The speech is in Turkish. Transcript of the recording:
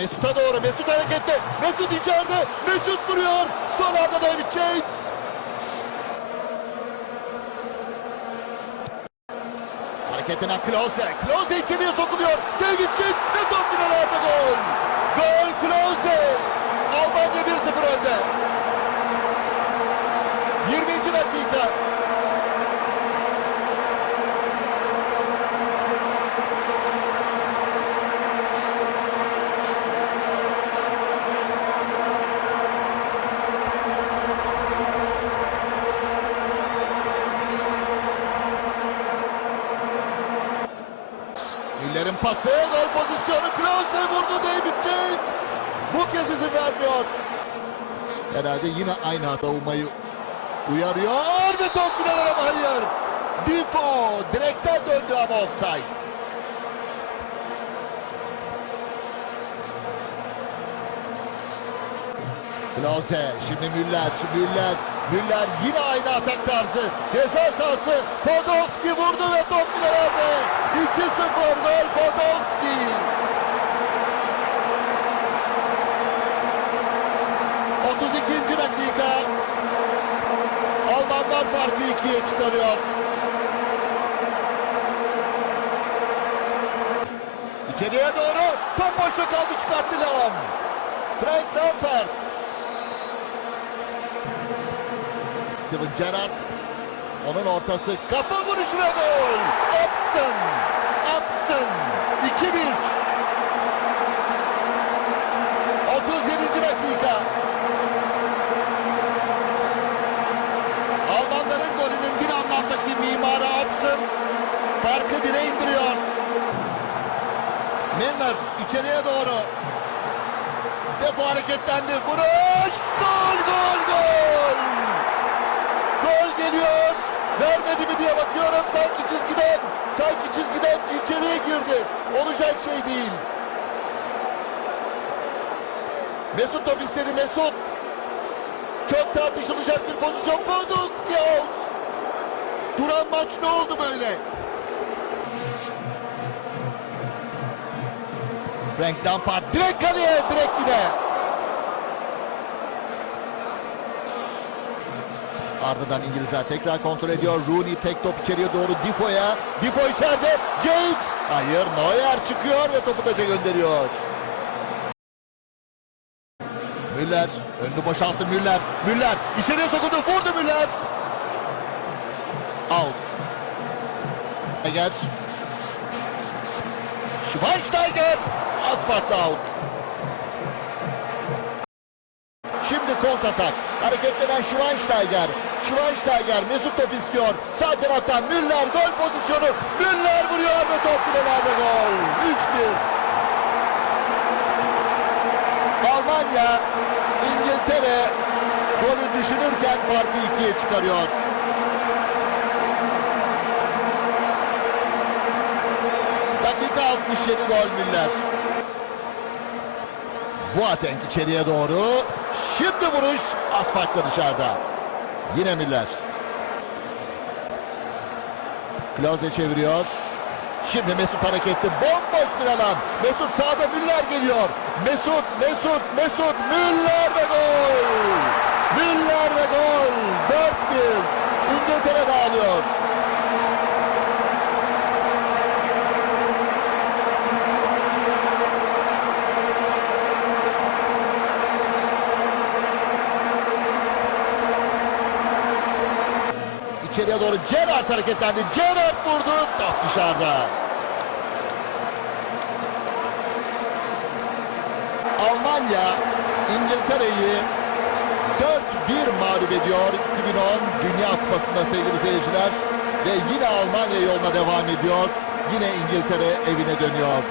Mesut'a doğru. Mesut harekette. Mesut içeride. Mesut vuruyor. Son anda David James. Hareketinden Klose. Klose içeriye sokuluyor. David James ve top finalerde gol. Gol Klose. Almanya 1-0 önde. 20. dakika. Müller'in pası, gol pozisyonu, Klose vurdu David James. Bu kez izin vermiyor. Herhalde yine aynı hata umayı uyarıyor ve top final ama hayır. Difo direkten döndü ama offside. Klose, şimdi Müller, Müller, Müller yine aynı atak tarzı. Ceza sahası, Podolski vurdu ve top finalde. 2-0 gol Podolski. ...32. dakika... ...Almanlar farkı ikiye çıkarıyor. İçeriye doğru... ...top boşta kaldı çıkarttı Leon. Frank Lampert. Steven Gerrard. Onun ortası kafa vuruşu ve gol. Upson. Upson. 2-1. 37. dakika. Almanların golünün bir anlamdaki mimarı Upson farkı bire indiriyor. Milner içeriye doğru. Defo hareketlendi. Vuruş. Gol gol gol. Geliyor. Vermedi mi diye bakıyorum. Sanki çizgiden. Sanki çizgiden içeriye girdi. Olacak şey değil. Mesut top istedi Mesut. Çok tartışılacak bir pozisyon. Podolski out. Duran maç ne oldu böyle? Frank Lampard direkt kaleye direkt yine. Ardından İngilizler tekrar kontrol ediyor. Rooney tek top içeriye doğru Difo'ya. Difo içeride. James. Hayır Neuer çıkıyor ve topu taca gönderiyor. Müller. Önünü boşalttı Müller. Müller. içeriye sokuldu. Vurdu Müller. Out. Eger. Schweinsteiger. Asfalt out. Şimdi kontratak. Hareketlenen Schweinsteiger. Schweinsteiger Mesut top istiyor. Sağ kanattan Müller gol pozisyonu. Müller vuruyor ve top finalde gol. 3-1. Almanya İngiltere golü düşünürken farkı ikiye çıkarıyor. Dakika 67 gol Müller. Boateng içeriye doğru. Şimdi vuruş asfaltla dışarıda. Yine Müller. Klose çeviriyor. Şimdi Mesut hareketli. Bomboş bir alan. Mesut sağda Müller geliyor. Mesut, Mesut, Mesut. Müller ve gol. Müller ve gol. 4-1. İngiltere dağılıyor. İçeriye doğru Gerrard hareketlendi. Gerrard vurdu. Top dışarıda. Almanya İngiltere'yi 4-1 mağlup ediyor 2010 Dünya Kupası'nda sevgili seyirciler. Ve yine Almanya yoluna devam ediyor. Yine İngiltere evine dönüyor.